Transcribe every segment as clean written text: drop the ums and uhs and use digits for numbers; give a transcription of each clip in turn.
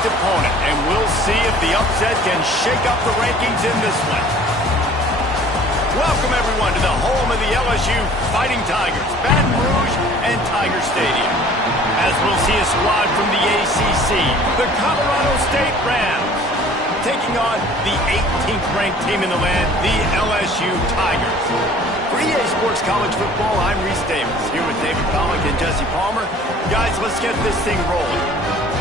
ranked opponent, and we'll see if the upset can shake up the rankings in this one. Welcome, everyone, to the home of the LSU Fighting Tigers, Baton Rouge and Tiger Stadium. As we'll see a squad from the ACC, the Colorado State Rams, taking on the 18th ranked team in the land, the LSU Tigers. For EA Sports College Football, I'm Reese Davis, here with David Pollack and Jesse Palmer. Guys, let's get this thing rolling.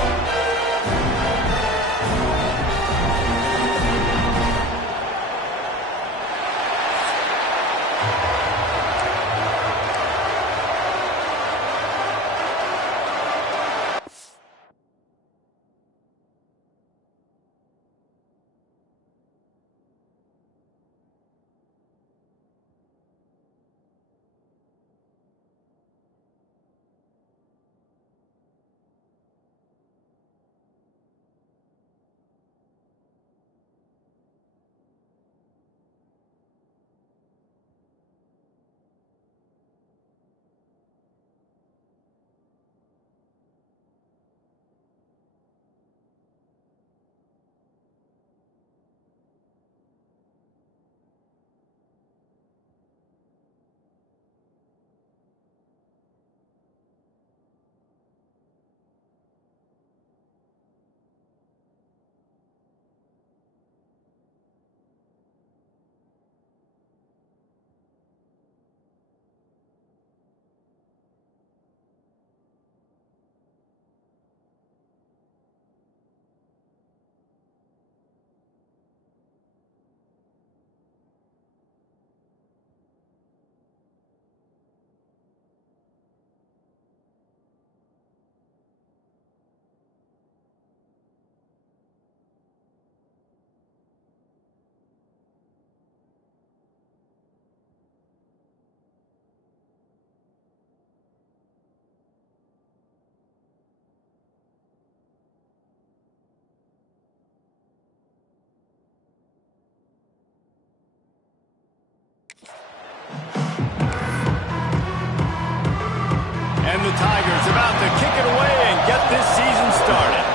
And the Tigers about to kick it away and get this season started.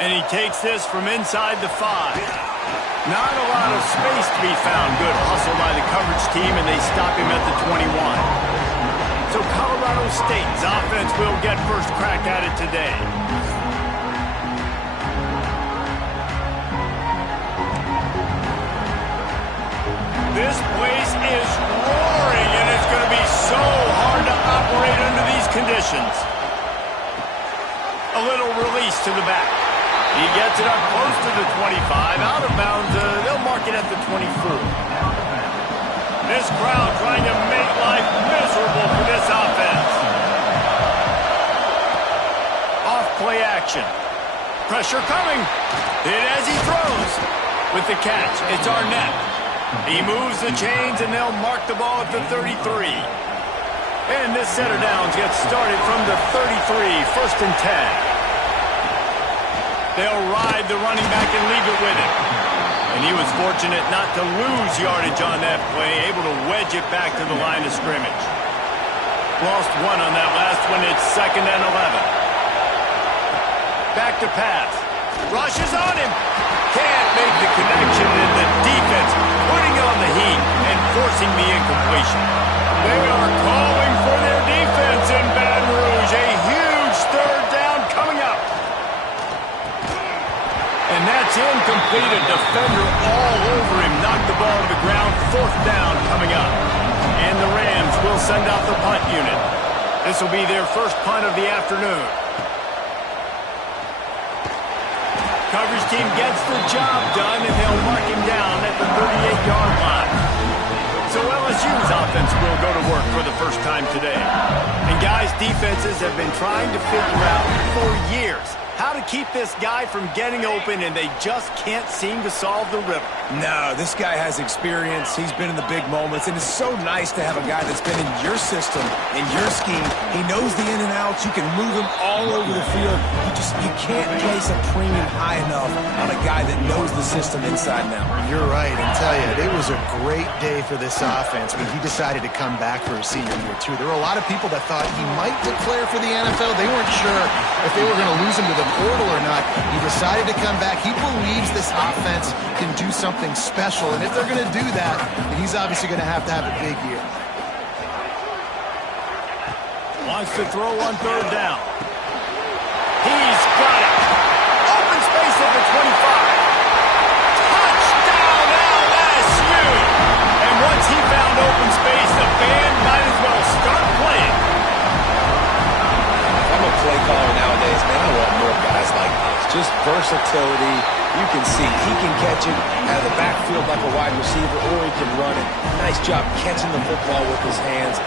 And he takes this from inside the 5. Not a lot of space to be found. Good hustle by the coverage team, and they stop him at the 21. So Colorado State's offense will get first crack at it today. This place is roaring, and it's going to be so hard to operate under these conditions. A little release to the back. He gets it up close to the 25. Out of bounds, they'll mark it at the 24. This crowd trying to make life miserable for this offense. Off play action. Pressure coming. Hit as he throws. With the catch, it's Arnett. He moves the chains, and they'll mark the ball at the 33. And this set of downs gets started from the 33, 1st and 10. They'll ride the running back and leave it with him. And he was fortunate not to lose yardage on that play, able to wedge it back to the line of scrimmage. Lost one on that last one. It's 2nd and 11. Back to pass. Rushes on him. Can't make the connection, and the defense putting on the heat and forcing the incompletion. They are calling for their defense in Baton Rouge. A huge 3rd down coming up. And that's incomplete. A defender all over him. Knocked the ball to the ground. 4th down coming up. And the Rams will send out the punt unit. This will be their first punt of the afternoon. Coverage team gets the job done, and they'll mark him down at the 38-yard line. So LSU's offense will go to work for the first time today. And guys, defenses have been trying to figure out for years how to keep this guy from getting open, and they just can't seem to solve the riddle. No, this guy has experience. He's been in the big moments, and it's so nice to have a guy that's been in your system, in your scheme. He knows the in and outs. You can move him all over the field. You can't place a premium high enough on a guy that knows the system inside and out. You're right, and tell you, it was a great day for this offense when he decided to come back for his senior year, too. There were a lot of people that thought he might declare for the NFL. They weren't sure if they were going to lose him to the portal or not. He decided to come back. He believes this offense can do something special, and if they're going to do that, then he's obviously going to have a big year. Wants to throw on third down. He's got it. Open space at the 25. Touchdown LSU! And once he found open space, the band might as well start playing. I'm a play caller nowadays, man. I want more guys like this. Just versatility. You can see he can catch it out of the backfield like a wide receiver, or he can run it. Nice job catching the football with his hands,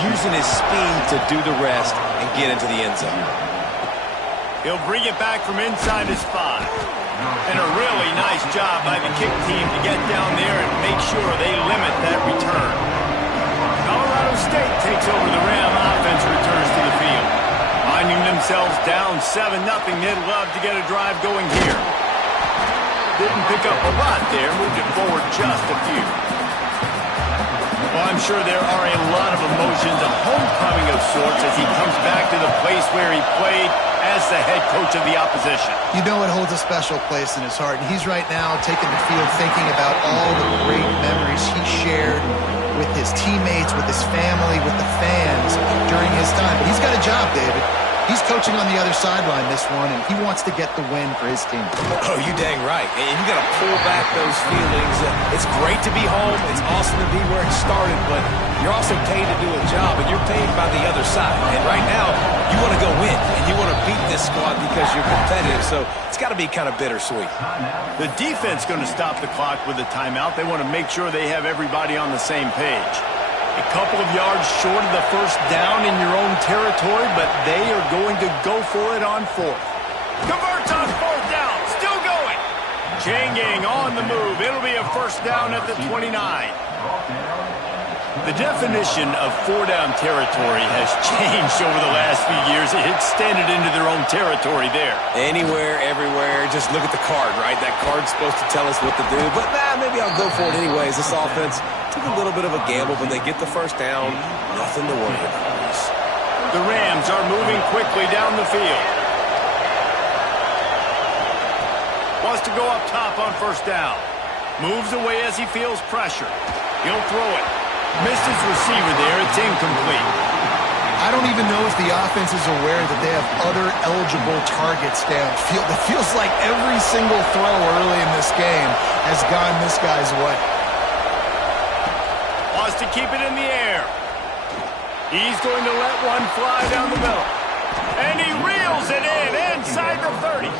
using his speed to do the rest and get into the end zone. He'll bring it back from inside his 5. And a really nice job by the kick team to get down there and make sure they limit that return. Colorado State takes over the Ram offense, returns to the field. Finding themselves down 7-0, they'd love to get a drive going here. Didn't pick up a lot there, moved it forward just a few. Well, I'm sure there are a lot of emotions, a homecoming of sorts as he comes back to the place where he played as the head coach of the opposition. You know it holds a special place in his heart, and he's right now taking the field thinking about all the great memories he shared with his teammates, with his family, with the fans during his time. But he's got a job, David. He's coaching on the other sideline this one, and he wants to get the win for his team. Oh, you dang right. And you got to pull back those feelings. It's great to be home. It's awesome to be where it started, but you're also paid to do a job, and you're paid by the other side. And right now, you want to go win, and you want to beat this squad because you're competitive, so it's got to be kind of bittersweet. The defense going to stop the clock with a timeout. They want to make sure they have everybody on the same page. A couple of yards short of the first down in your own territory, but they are going to go for it on 4th. Converts on 4th down, still going. Chain gang on the move. It'll be a first down at the 29. The definition of 4-down territory has changed over the last few years. It extended into their own territory there. Anywhere, everywhere, just look at the card, right? That card's supposed to tell us what to do, but maybe I'll go for it anyways. This offense took a little bit of a gamble, but they get the first down. Nothing to worry about. The Rams are moving quickly down the field. Wants to go up top on first down. Moves away as he feels pressure. He'll throw it. Missed his receiver there. It's incomplete. I don't even know if the offense is aware that they have other eligible targets downfield. It feels like every single throw early in this game has gone this guy's way. Wants to keep it in the air. He's going to let one fly down the middle. And he reels it in inside the 30.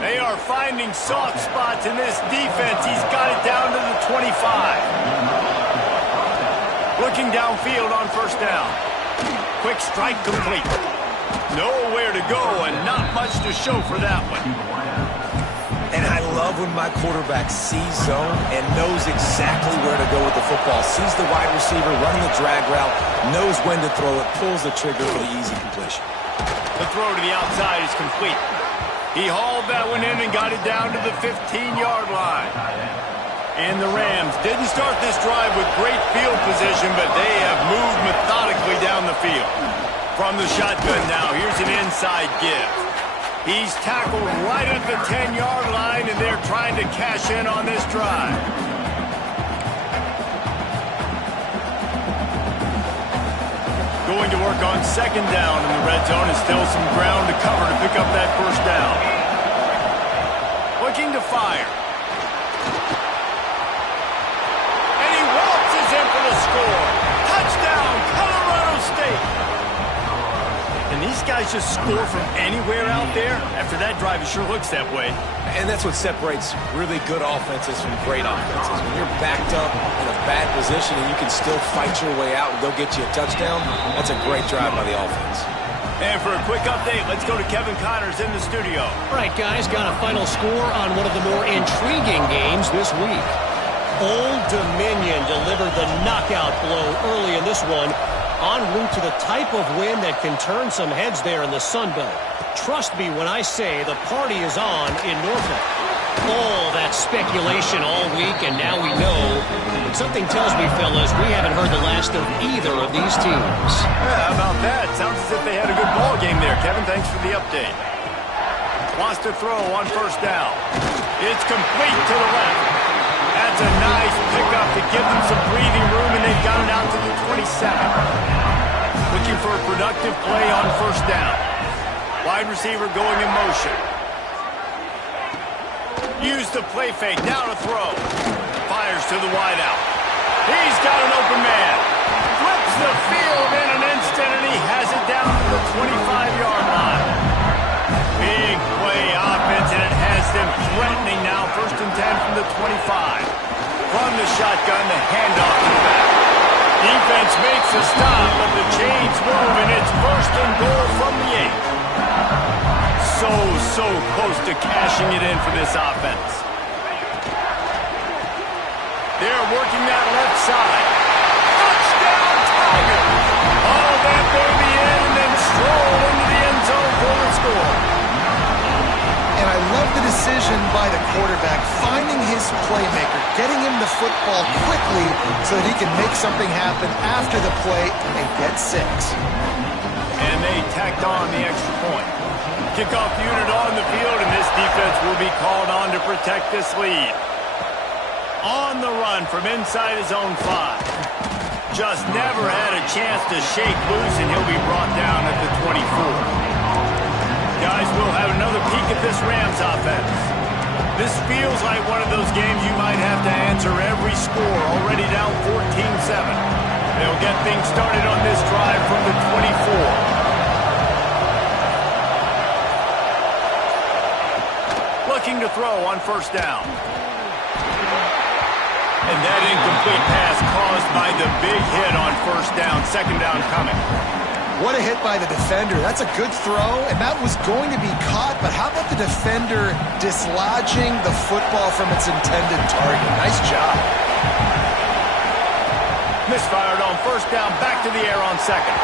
They are finding soft spots in this defense. He's got it down to the 25. Looking downfield on first down. Quick strike complete. Nowhere to go and not much to show for that one. And I love when my quarterback sees zone and knows exactly where to go with the football. Sees the wide receiver running the drag route, knows when to throw it, pulls the trigger for the easy completion. The throw to the outside is complete. He hauled that one in and got it down to the 15-yard line. And the Rams didn't start this drive with great field position, but they have moved methodically down the field. From the shotgun now, here's an inside give. He's tackled right at the 10-yard line, and they're trying to cash in on this drive. Going to work on second down in the red zone, and still some ground to cover to pick up that first down. Looking to fire. And he waltzes in for the score. Touchdown, Colorado State. And these guys just score from anywhere out there. After that drive, it sure looks that way. And that's what separates really good offenses from great offenses. When you're backed up in a bad position and you can still fight your way out and go get you a touchdown, that's a great drive by the offense. And for a quick update, let's go to Kevin Connors in the studio. All right, guys, got a final score on one of the more intriguing games this week. Old Dominion delivered the knockout blow early in this one, en route to the type of win that can turn some heads there in the Sun Belt. Trust me when I say the party is on in Norfolk. All that speculation all week, and now we know. Something tells me, fellas, we haven't heard the last of either of these teams. Yeah, how about that? Sounds as if they had a good ball game there. Kevin, thanks for the update. Wants to throw on first down. It's complete to the left. That's a nice pickup to give them some breathing room, and they've got it out to the 27. Looking for a productive play on first down. Wide receiver going in motion. Use the play fake. Now to throw. Fires to the wideout. He's got an open man. Flips the field in an instant, and he has it down to the 25-yard line. Big play offense, and it has them threatening now. 1st and 10 from the 25. From the shotgun, the handoff to the back. Defense makes a stop, but the chains move, and it's 1st and goal from the 8. So close to cashing it in for this offense. They're working that left side. Touchdown, Tigers! All that baby in and then stroll into the end zone for the score. And I love the decision by the quarterback, finding his playmaker, getting him the football quickly so that he can make something happen after the play and get 6. And they tacked on the extra point. Kickoff unit on the field, and this defense will be called on to protect this lead. On the run from inside his own 5. Just never had a chance to shake loose, and he'll be brought down at the 24. Guys, we'll have another peek at this Rams offense. This feels like one of those games you might have to answer every score, already down 14-7. They'll get things started on this drive from the 24. Looking to throw on first down. And that incomplete pass caused by the big hit on first down. 2nd down coming. What a hit by the defender. That's a good throw, and that was going to be caught, but how about the defender dislodging the football from its intended target? Nice job. Misfired on first down, back to the air on 2nd.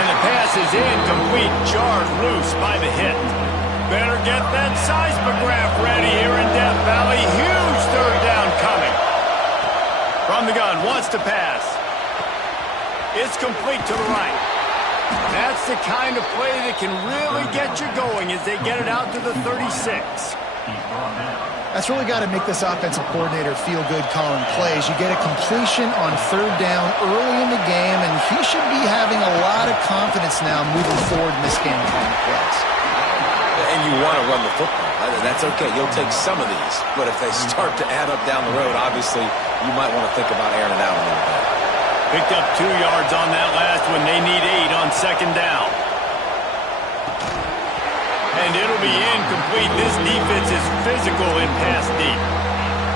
And the pass is incomplete, jarred loose by the hit. Better get that seismograph ready here in Death Valley. Huge 3rd down coming. From the gun, wants to pass. It's complete to the right. That's the kind of play that can really get you going as they get it out to the 36. That's really got to make this offensive coordinator feel good calling plays. You get a completion on 3rd down early in the game, and he should be having a lot of confidence now moving forward in this game calling plays. And you want to run the football. That's okay. You'll take some of these. But if they start to add up down the road, obviously, you might want to think about airing it out a little bit. Picked up 2 yards on that last one. They need 8 on 2nd down. And it'll be incomplete. This defense is physical in pass deep.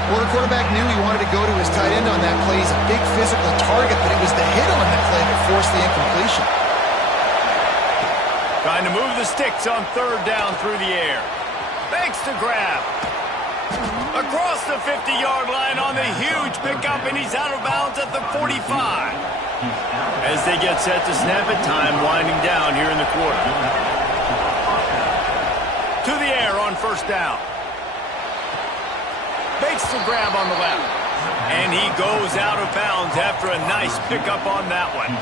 Well, the quarterback knew he wanted to go to his tight end on that play. He's a big physical target, but it was the hit on the play that forced the incompletion. Trying to move the sticks on 3rd down through the air. Makes the grab. Across the 50-yard line on the huge pickup, and he's out of bounds at the 45. As they get set to snap it, time winding down here in the quarter. To the air on first down. Makes the grab on the left. And he goes out of bounds after a nice pickup on that one.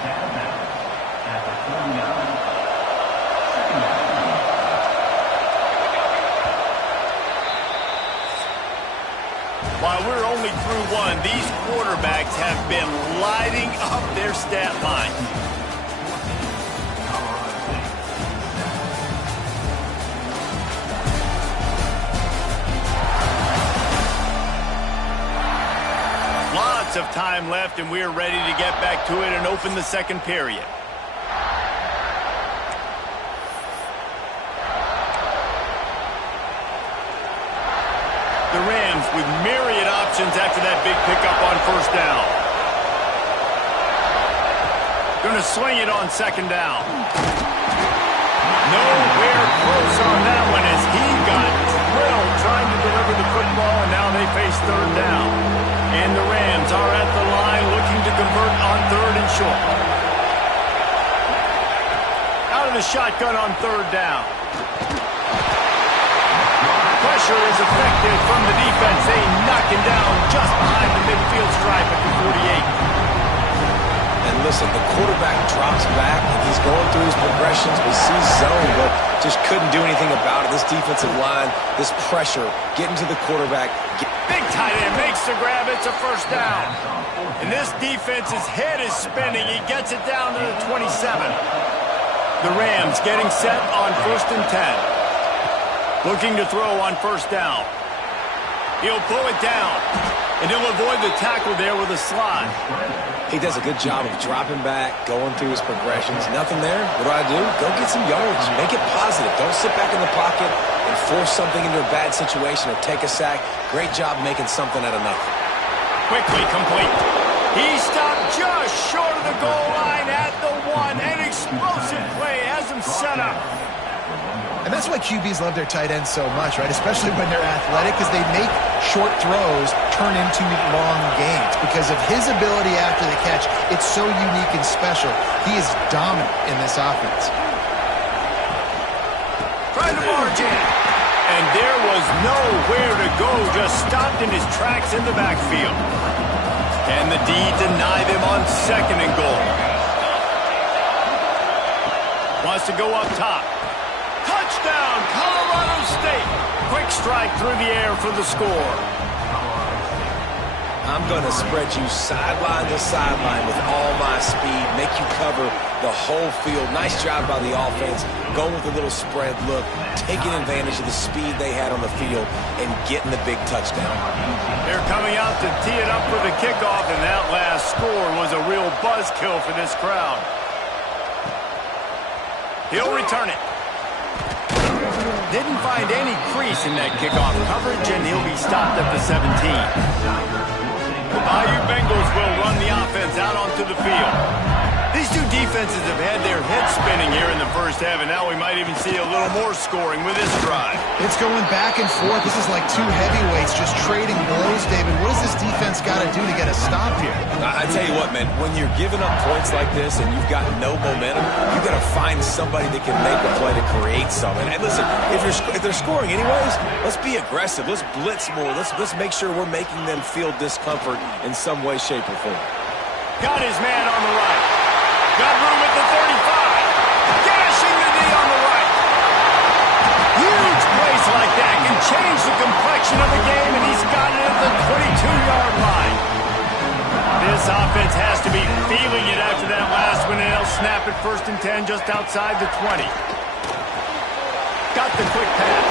While we're only through one, these quarterbacks have been lighting up their stat line. Lots of time left, and we're ready to get back to it and open the 2nd period. The Rams with myriad options after that big pickup on first down. Going to swing it on 2nd down. Nowhere close on that one as he got drilled trying to deliver the football, and now they face third down. And the Rams are at the line looking to convert on third and short. Out of the shotgun on third down. Pressure is effective from the defense. They knock him down just behind the midfield stripe at the 48. And listen, the quarterback drops back, and he's going through his progressions. We see zone, but just couldn't do anything about it. This defensive line, this pressure, getting to the quarterback. Big tight end makes the grab. It's a first down. And this defense's head is spinning. He gets it down to the 27. The Rams getting set on 1st and 10. Looking to throw on first down. He'll pull it down, and he'll avoid the tackle there with a slide. He does a good job of dropping back, going through his progressions. Nothing there. What do? Go get some yards. Make it positive. Don't sit back in the pocket and force something into a bad situation or take a sack. Great job making something out of nothing. Quickly complete. He stopped just short of the goal line at the 1. An explosive play has him set up. And that's why QBs love their tight ends so much, right? Especially when they're athletic, because they make short throws turn into long gains. Because of his ability after the catch, it's so unique and special. He is dominant in this offense. Trying to barge in. And there was nowhere to go, just stopped in his tracks in the backfield. And the D denied him on 2nd and goal. Wants to go up top. Touchdown, Colorado State. Quick strike through the air for the score. I'm going to spread you sideline to sideline with all my speed, make you cover the whole field. Nice job by the offense, going with a little spread look, taking advantage of the speed they had on the field, and getting the big touchdown. They're coming out to tee it up for the kickoff, and that last score was a real buzzkill for this crowd. He'll return it. Didn't find any crease in that kickoff coverage, and he'll be stopped at the 17. The Bayou Bengals will run the offense out onto the field. These two defenses have had their heads spinning here in the first half, and now we might even see a little more scoring with this drive. It's going back and forth. This is like two heavyweights just trading blows, David. What does this defense got to do to get a stop here? I tell you what, man, when you're giving up points like this and you've got no momentum, you've got to find somebody that can make a play to create something. And listen, if they're scoring anyways, let's be aggressive. Let's blitz more. Let's make sure we're making them feel discomfort in some way, shape, or form. Got his man on the right. Got room at the 35. Gashing the D on the right. Huge plays like that can change the complexion of the game, and he's got it at the 22-yard line. This offense has to be feeling it after that last one, and they'll snap it 1st and 10 just outside the 20. Got the quick pass.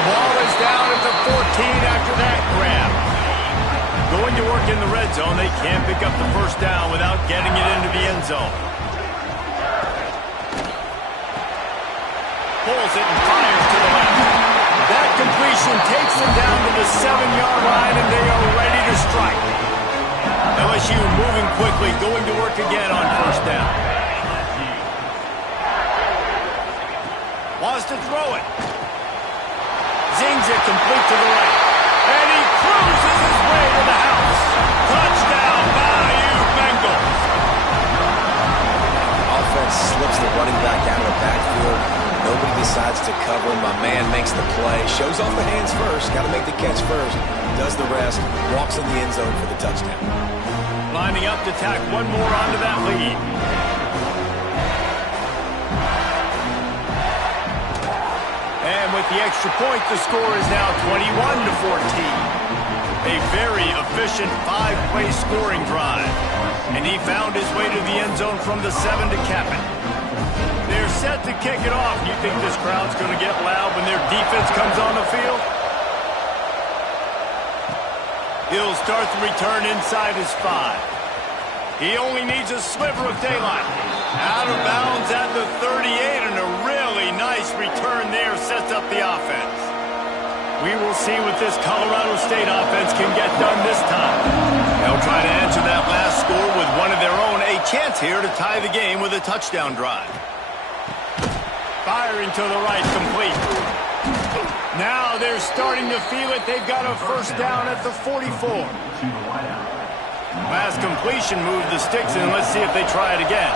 The ball is down at the 14 after that grab. Going to work in the red zone. They can't pick up the first down without getting it into the end zone. Pulls it and fires to the left. That completion takes them down to the 7-yard line, and they are ready to strike. LSU moving quickly, going to work again on first down. Wants to throw it. Zings it complete to the right. And he cruises his way to the house. Touchdown, Bayou Bengals. Offense slips the running back out of the backfield. Nobody decides to cover him. My man makes the play. Shows off the hands first. Got to make the catch first. Does the rest. Walks in the end zone for the touchdown. Lining up to tack one more onto that lead. And with the extra point, the score is now 21-14. A very efficient 5-play scoring drive. And he found his way to the end zone from the 7 to cap it. They're set to kick it off. You think this crowd's going to get loud when their defense comes on the field? He'll start the return inside his 5. He only needs a sliver of daylight. Out of bounds at the 38, and a really nice return there sets up the offense. We will see what this Colorado State offense can get done this time. They'll try to answer that last score with one of their own. A chance here to tie the game with a touchdown drive. Fires firing to the right, complete. Now they're starting to feel it. They've got a first down at the 44. Last completion moved the sticks in. Let's see if they try it again.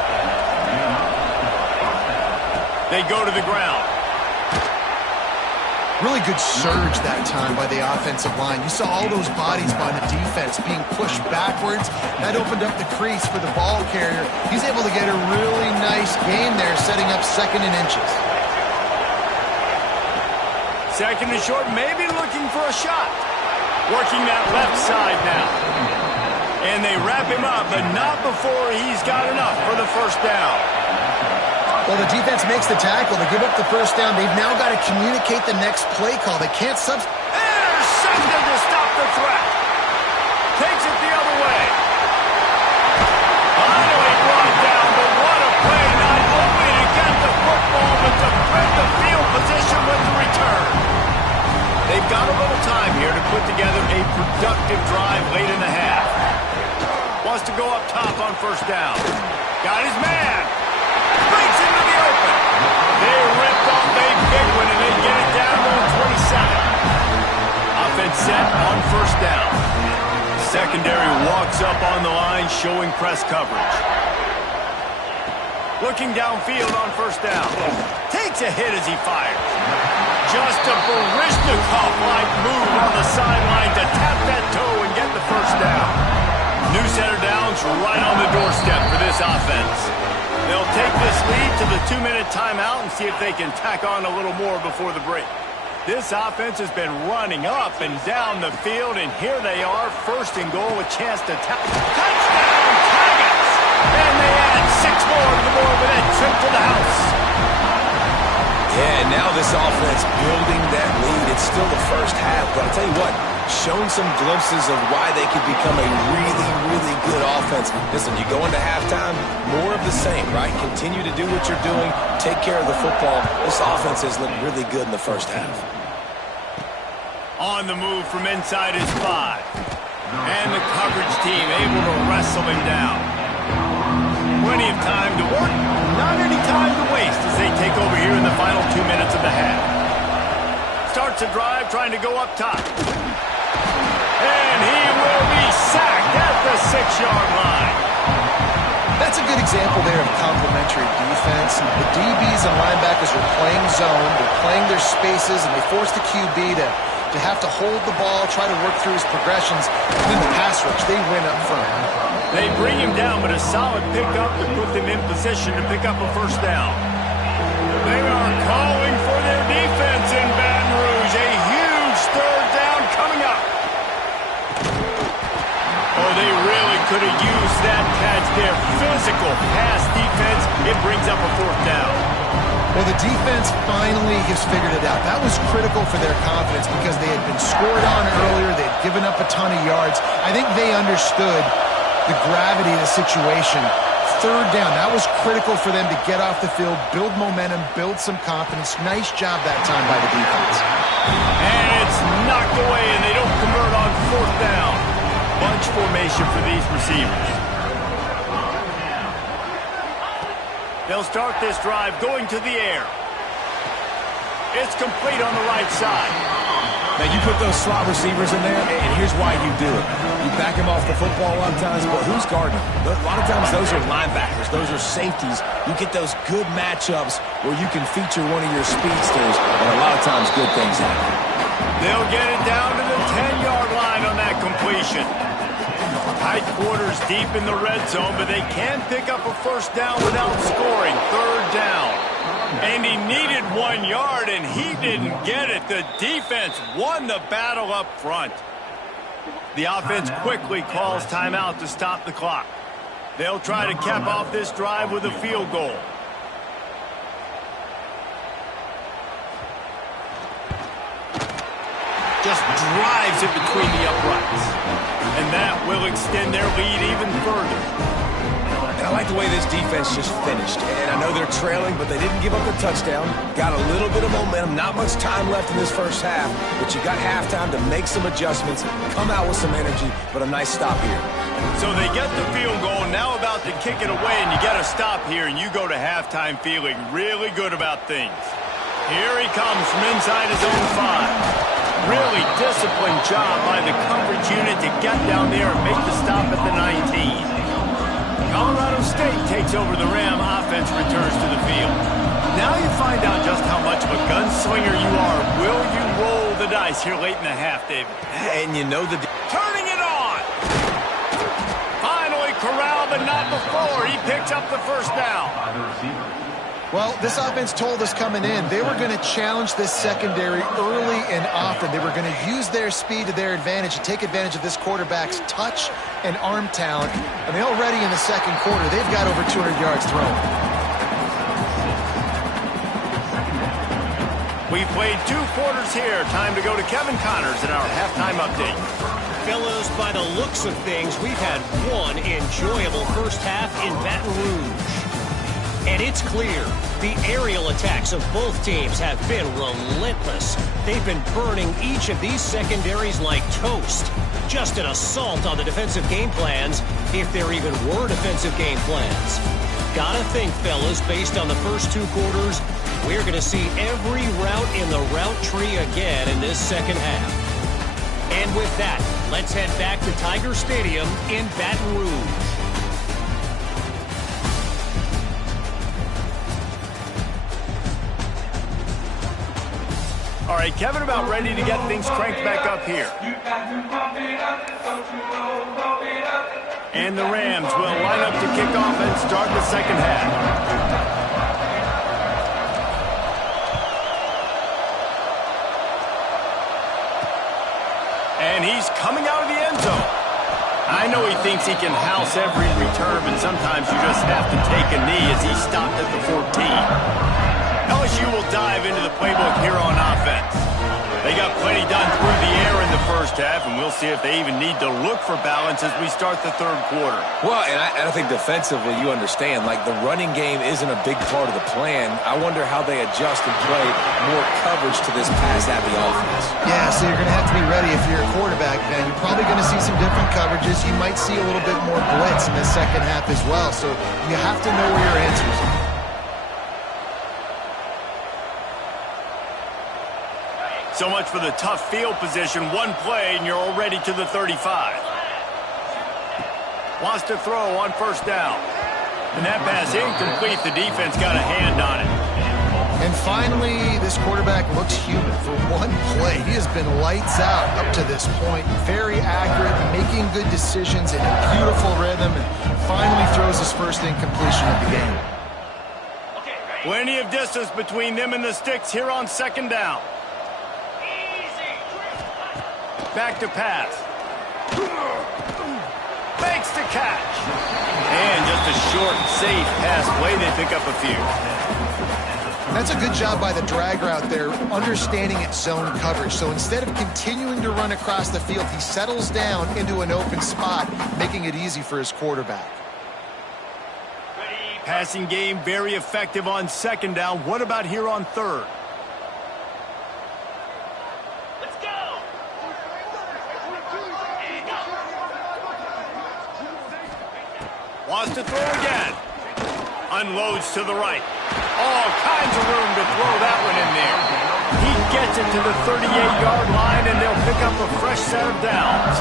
They go to the ground. Really good surge that time by the offensive line. You saw all those bodies by the defense being pushed backwards. That opened up the crease for the ball carrier. He's able to get a really nice gain there, setting up 2nd and inches. 2nd and short, maybe looking for a shot. Working that left side now. And they wrap him up, but not before he's got enough for the first down. Well, the defense makes the tackle. They give up the first down. They've now got to communicate the next play call. They can't intercepted to stop the threat. Takes it the other way. Finally brought down, but what a play. Not only to get the football, but to print the field position with the return. They've got a little time here to put together a productive drive late in the half. Wants to go up top on first down. Got his man. Breaks into the open. They ripped off a big one, and they get it down to the 27. Offense set on first down. Secondary walks up on the line, showing press coverage. Looking downfield on first down. Takes a hit as he fires. Just a Baryshnikov-like move on the sideline to tap that toe and get the first down. New set of downs right on the doorstep for this offense. They'll take this lead to the 2-minute timeout and see if they can tack on a little more before the break. This offense has been running up and down the field, and here they are, 1st and goal, a chance to touchdown Tigers! And they add 6 more to the board with that trip to the house. Yeah, and now this offense building that lead. It's still the first half, but I'll tell you what, shown some glimpses of why they could become a really, really good offense. Listen, you go into halftime, more of the same, right? Continue to do what you're doing, take care of the football. This offense has looked really good in the first half. On the move from inside his 5. And the coverage team able to wrestle him down. Plenty of time to work, not any time to waste as they take over here in the final 2 minutes of the half. Starts a drive trying to go up top. And he will be sacked at the 6-yard line. That's a good example there of complementary defense. The DBs and linebackers are playing zone, they're playing their spaces, and they force the QB to have to hold the ball, try to work through his progressions, and then the pass rush, they win up front. They bring him down, but a solid pickup to put them in position to pick up a first down. They are calling for their defense in Baton Rouge. A huge 3rd down coming up. Oh, they really could have used that catch there. Physical pass defense. It brings up a 4th down. Well, the defense finally has figured it out. That was critical for their confidence because they had been scored on earlier. They had given up a ton of yards. I think they understood the gravity of the situation. 3rd down, that was critical for them to get off the field, build momentum, build some confidence. Nice job that time by the defense. And it's knocked away, and they don't convert on 4th down. Bunch formation for these receivers. They'll start this drive going to the air. It's complete on the right side. Now, you put those slot receivers in there, and here's why you do it. You back them off the football a lot of times, but who's guarding them? A lot of times, those are linebackers. Those are safeties. You get those good matchups where you can feature one of your speedsters, and a lot of times, good things happen. They'll get it down to the 10-yard line on that completion. Tight quarters deep in the red zone, but they can pick up a first down without scoring. 3rd down. And he needed 1 yard, and he didn't get it. The defense won the battle up front. The offense quickly calls timeout to stop the clock. They'll try to cap off this drive with a field goal. Just drives it between the uprights. And that will extend their lead even further. I like the way this defense just finished. And I know they're trailing, but they didn't give up the touchdown. Got a little bit of momentum. Not much time left in this first half, but you got halftime to make some adjustments, come out with some energy, but a nice stop here. So they get the field goal, now about to kick it away, and you get a stop here, and you go to halftime feeling really good about things. Here he comes from inside his own 5. Really disciplined job by the coverage unit to get down there and make the stop at the 19. Colorado State takes over the rim. Offense returns to the field. Now you find out just how much of a gunslinger you are. Will you roll the dice here late in the half, David? And you know the... Turning it on! Finally corralled, but not before. He picks up the first down. Well, this offense told us coming in they were going to challenge this secondary early and often. They were going to use their speed to their advantage and take advantage of this quarterback's touch and arm talent. I mean, already in the second quarter, they've got over 200 yards thrown. We've played 2 quarters here. Time to go to Kevin Connors in our halftime update. Fellas, by the looks of things, we've had one enjoyable first half in Baton Rouge. And it's clear, the aerial attacks of both teams have been relentless. They've been burning each of these secondaries like toast. Just an assault on the defensive game plans, if there even were defensive game plans. Gotta think, fellas, based on the first 2 quarters, we're going to see every route in the route tree again in this second half. And with that, let's head back to Tiger Stadium in Baton Rouge. All right, Kevin, about ready to get things cranked back up here. And the Rams will line up to kick off and start the second half. And he's coming out of the end zone. I know he thinks he can house every return, but sometimes you just have to take a knee as he stopped at the 14. LSU will dive into the playbook here on offense. They got plenty done through the air in the first half, and we'll see if they even need to look for balance as we start the third quarter. Well, and I think defensively, you understand, like the running game isn't a big part of the plan. I wonder how they adjust and play more coverage to this pass-happy offense. Yeah, so you're going to have to be ready if you're a quarterback, man. You're probably going to see some different coverages. You might see a little bit more blitz in the second half as well, so you have to know where your answers are. So much for the tough field position. One play, and you're already to the 35. Wants to throw on first down. And that pass incomplete. The defense got a hand on it. And finally, this quarterback looks human for one play. He has been lights out up to this point. Very accurate, making good decisions in a beautiful rhythm, and finally throws his first incompletion of the game. Plenty of distance between them and the sticks here on second down. Back to pass. Makes the catch. And just a short, safe pass play. They pick up a few. That's a good job by the drag route there, understanding its zone coverage. So instead of continuing to run across the field, he settles down into an open spot, making it easy for his quarterback. Passing game very effective on second down. What about here on third? Wants to throw again. Unloads to the right. All kinds of room to throw that one in there. He gets it to the 38-yard line, and they'll pick up a fresh set of downs.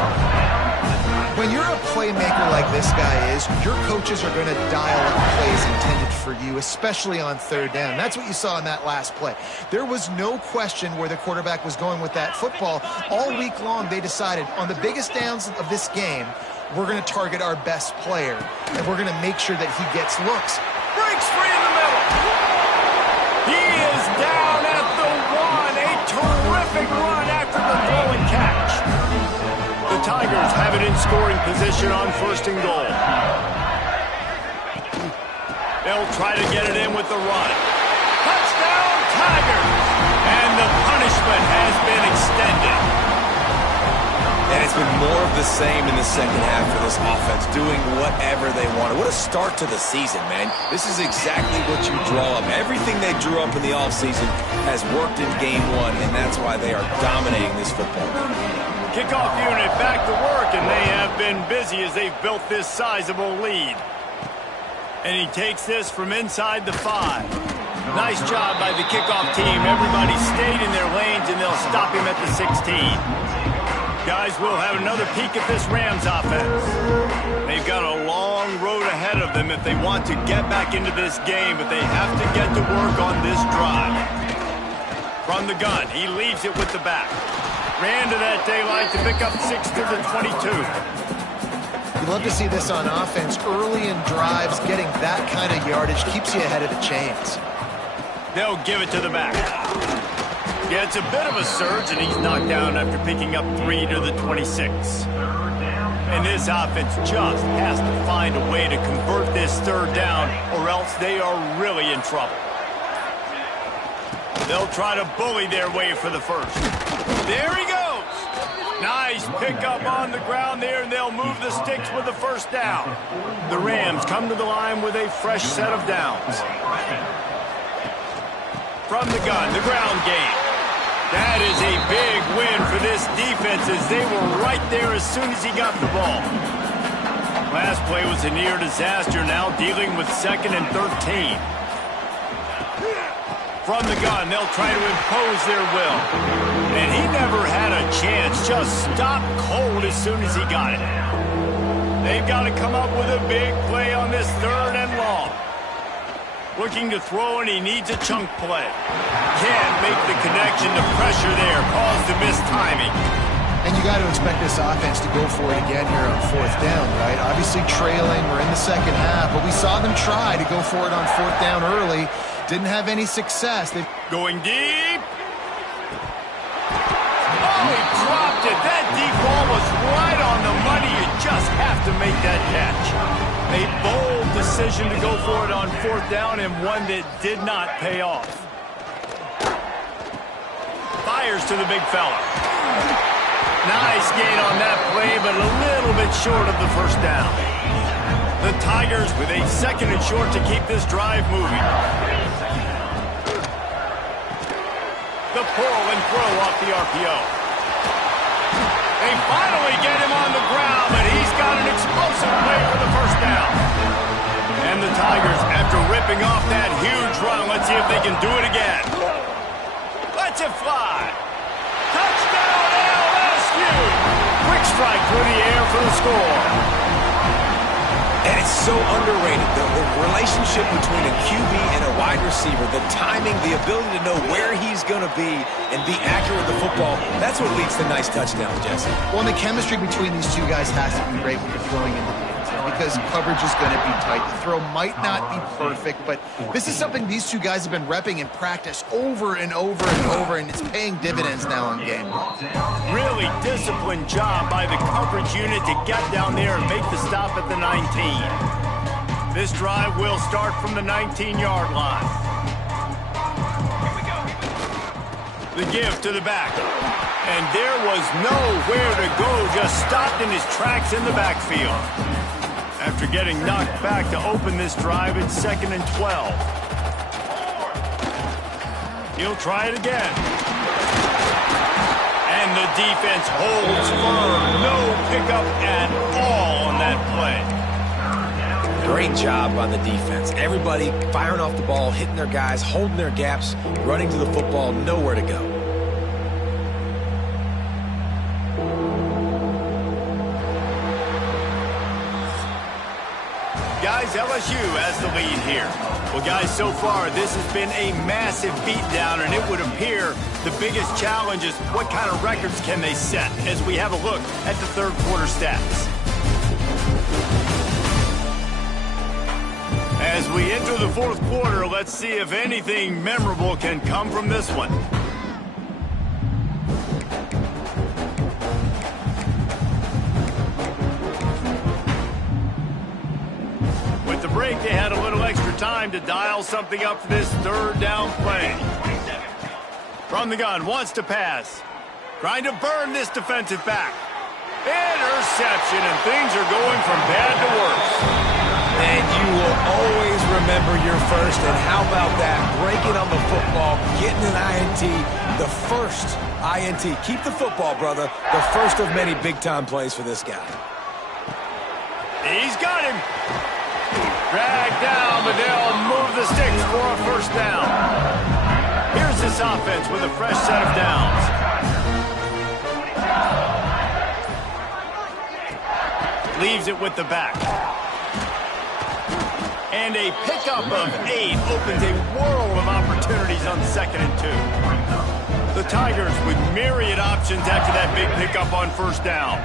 When you're a playmaker like this guy is, your coaches are going to dial up plays intended for you, especially on third down. That's what you saw in that last play. There was no question where the quarterback was going with that football. All week long, they decided on the biggest downs of this game, we're going to target our best player, and we're going to make sure that he gets looks. Breaks free in the middle. He is down at the 1. A terrific run after the throw and catch. The Tigers have it in scoring position on first and goal. They'll try to get it in with the run. Touchdown, Tigers! And the punishment has been extended. And it's been more of the same in the second half for this offense, doing whatever they wanted. What a start to the season, man. This is exactly what you draw up. Everything they drew up in the offseason has worked in game one, and that's why they are dominating this football game. Kickoff unit back to work, and they have been busy as they've built this sizable lead. And he takes this from inside the 5. Nice job by the kickoff team. Everybody stayed in their lanes, and they'll stop him at the 16. Guys, we'll have another peek at this Rams offense. They've got a long road ahead of them if they want to get back into this game, but they have to get to work on this drive. From the gun, he leaves it with the back. Ran to that daylight to pick up 6 to the 22. You love to see this on offense. Early in drives, getting that kind of yardage keeps you ahead of the chains. They'll give it to the back. Yeah, it's a bit of a surge, and he's knocked down after picking up 3 to the 26. And this offense just has to find a way to convert this third down, or else they are really in trouble. They'll try to bully their way for the first. There he goes. Nice pickup on the ground there, and they'll move the sticks with the first down. The Rams come to the line with a fresh set of downs. From the gun, the ground game. That is a big win for this defense, as they were right there as soon as he got the ball. Last play was a near disaster, now dealing with 2nd and 13. From the gun, they'll try to impose their will. And he never had a chance, just stopped cold as soon as he got it. They've got to come up with a big play on this 3rd and long. Looking to throw, and he needs a chunk play. Can't make the connection. The pressure there caused the missed timing. And you got to expect this offense to go for it again here on 4th down, right? Obviously trailing, we're in the 2nd half, but we saw them try to go for it on 4th down early. Didn't have any success. Going deep. Oh, he dropped it. That deep ball was right on the money. You just have to make that catch. A bold decision to go for it on 4th down, and one that did not pay off. Fires to the big fella. Nice gain on that play, but a little bit short of the first down. The Tigers with a 2nd and short to keep this drive moving. The pull and throw off the RPO. They finally get him on the ground, but he's got an explosive play for the first down. And the Tigers, after ripping off that huge run, let's see if they can do it again. Let's it fly. Touchdown LSU. Quick strike through the air for the score. And it's so underrated, the relationship between a QB and a wide receiver, the timing, the ability to know where he's going to be and be accurate with the football, that's what leads to nice touchdowns, Jesse. Well, and the chemistry between these two guys has to be great when you're throwing into the end zone, because coverage is going to be tight. The throw might not be perfect, but this is something these two guys have been repping in practice over and over and over, and it's paying dividends now on game. Really disciplined job by the coverage unit to get down there and make the stop at the 19. This drive will start from the 19-yard line. The give to the back. And there was nowhere to go, just stopped in his tracks in the backfield. After getting knocked back to open this drive, it's 2nd and 12. He'll try it again. And the defense holds firm. No pickup at all on that play. Great job by the defense. Everybody firing off the ball, hitting their guys, holding their gaps, running to the football, nowhere to go. Guys, LSU has the lead here. Well, guys, so far, this has been a massive beatdown, and it would appear the biggest challenge is what kind of records can they set as we have a look at the 3rd quarter stats. As we enter the 4th quarter, let's see if anything memorable can come from this one. With the break, they had a little extra time to dial something up for this 3rd down play. From the gun, wants to pass. Trying to burn this defensive back. Interception, and things are going from bad to worse. And you will always remember your first, and how about that? Breaking on the football, getting an INT, the first INT. Keep the football, brother. The first of many big-time plays for this guy. He's got him. Dragged down, but they'll move the the sticks for a first down. Here's this offense with a fresh set of downs. Leaves it with the back. And a pickup of 8 opens a world of opportunities on 2nd and 2. The Tigers with myriad options after that big pickup on first down.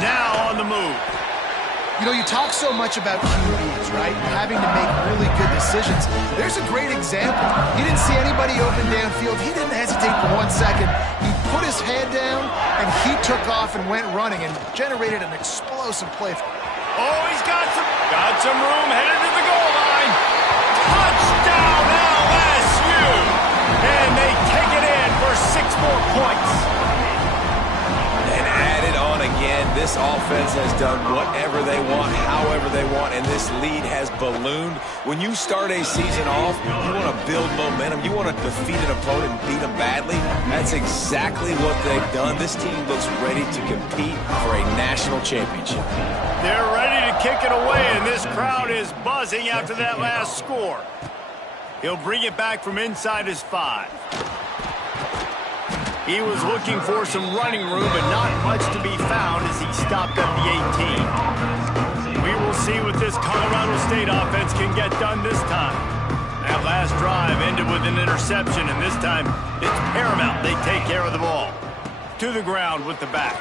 Now on the move. You know, you talk so much about QBs, right? Having to make really good decisions. There's a great example. He didn't see anybody open downfield. He didn't hesitate for 1 second. He put his head down, and he took off and went running and generated an explosive play. Oh, he's got some room headed to the goal line. Touchdown, LSU! And they take it in for 6 more points. And added on again, this offense has done whatever they want, however they want, and this lead has ballooned. When you start a season off, you want to build momentum. You want to defeat an opponent and beat them badly. That's exactly what they've done. This team looks ready to compete for a national championship. They're ready to kick it away, and this crowd is buzzing after that last score. He'll bring it back from inside his 5. He was looking for some running room, but not much to be found as he stopped at the 18. We will see what this Colorado State offense can get done this time. That last drive ended with an interception, and this time it's paramount they take care of the ball. To the ground with the back.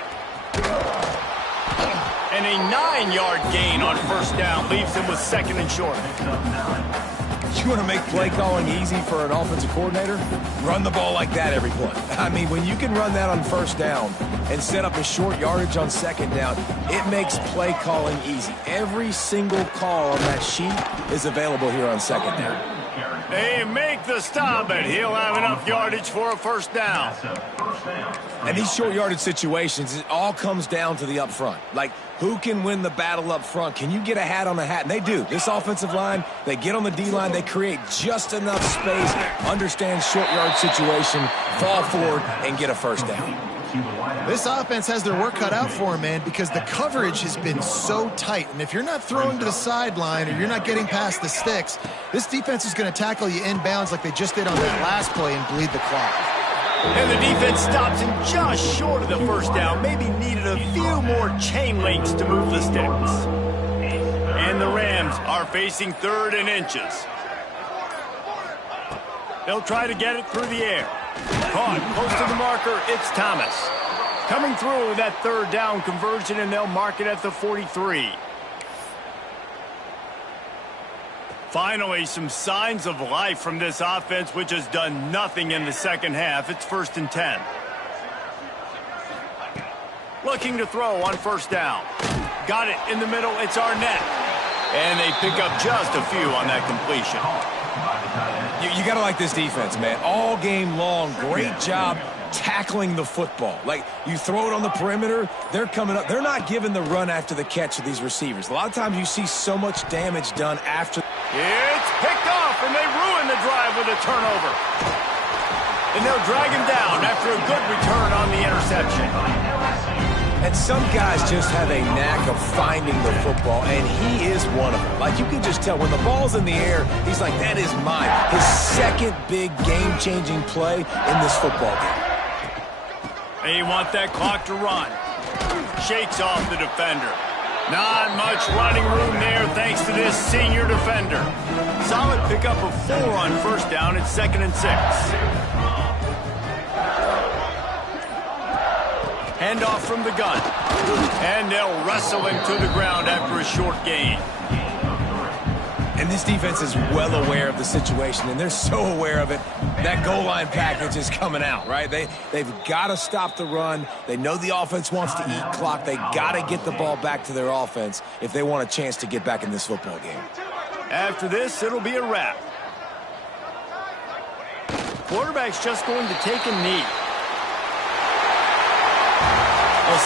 And a 9-yard gain on first down leaves him with 2nd and short. You want to make play calling easy for an offensive coordinator? Run the ball like that every play. I mean, when you can run that on first down and set up a short yardage on 2nd down, it makes play calling easy. Every single call on that sheet is available here on 2nd down. They make the stop, and he'll have enough yardage for a first down. And these short yardage situations, it all comes down to the up front. Like, who can win the battle up front? Can you get a hat on a hat? And they do. This offensive line, they get on the D-line, they create just enough space, understand short yard situation, fall forward, and get a first down. This offense has their work cut out for him, man, because the coverage has been so tight. And if you're not throwing to the sideline or you're not getting past the sticks, this defense is going to tackle you inbounds like they just did on that last play and bleed the clock. And the defense stops him just short of the first down. Maybe needed a few more chain links to move the sticks. And the Rams are facing 3rd and inches. They'll try to get it through the air. Caught close to the marker, it's Thomas. Coming through with that 3rd down conversion, and they'll mark it at the 43. Finally, some signs of life from this offense, which has done nothing in the 2nd half. It's 1st and 10. Looking to throw on first down. Got it in the middle. It's Arnett. And they pick up just a few on that completion. You got to like this defense, man. All game long, great job tackling the football. Like, you throw it on the perimeter, they're coming up. They're not giving the run after the catch of these receivers. A lot of times you see so much damage done after. It's picked off, and they ruin the drive with a turnover. And they'll drag him down after a good return on the interception. And some guys just have a knack of finding the football, and he is one of them. Like, you can just tell when the ball's in the air, he's like, that is mine. His 2nd big game-changing play in this football game. They want that clock to run. Shakes off the defender. Not much running room there thanks to this senior defender. Solid pickup of 4 on first down. It's 2nd and 6. Handoff from the gun. And they'll wrestle him to the ground after a short gain. And this defense is well aware of the situation, and they're so aware of it. That goal line package is coming out, right? They've got to stop the run. They know the offense wants to eat clock. They got to get the ball back to their offense if they want a chance to get back in this football game. After this, it'll be a wrap. Quarterback's just going to take a knee.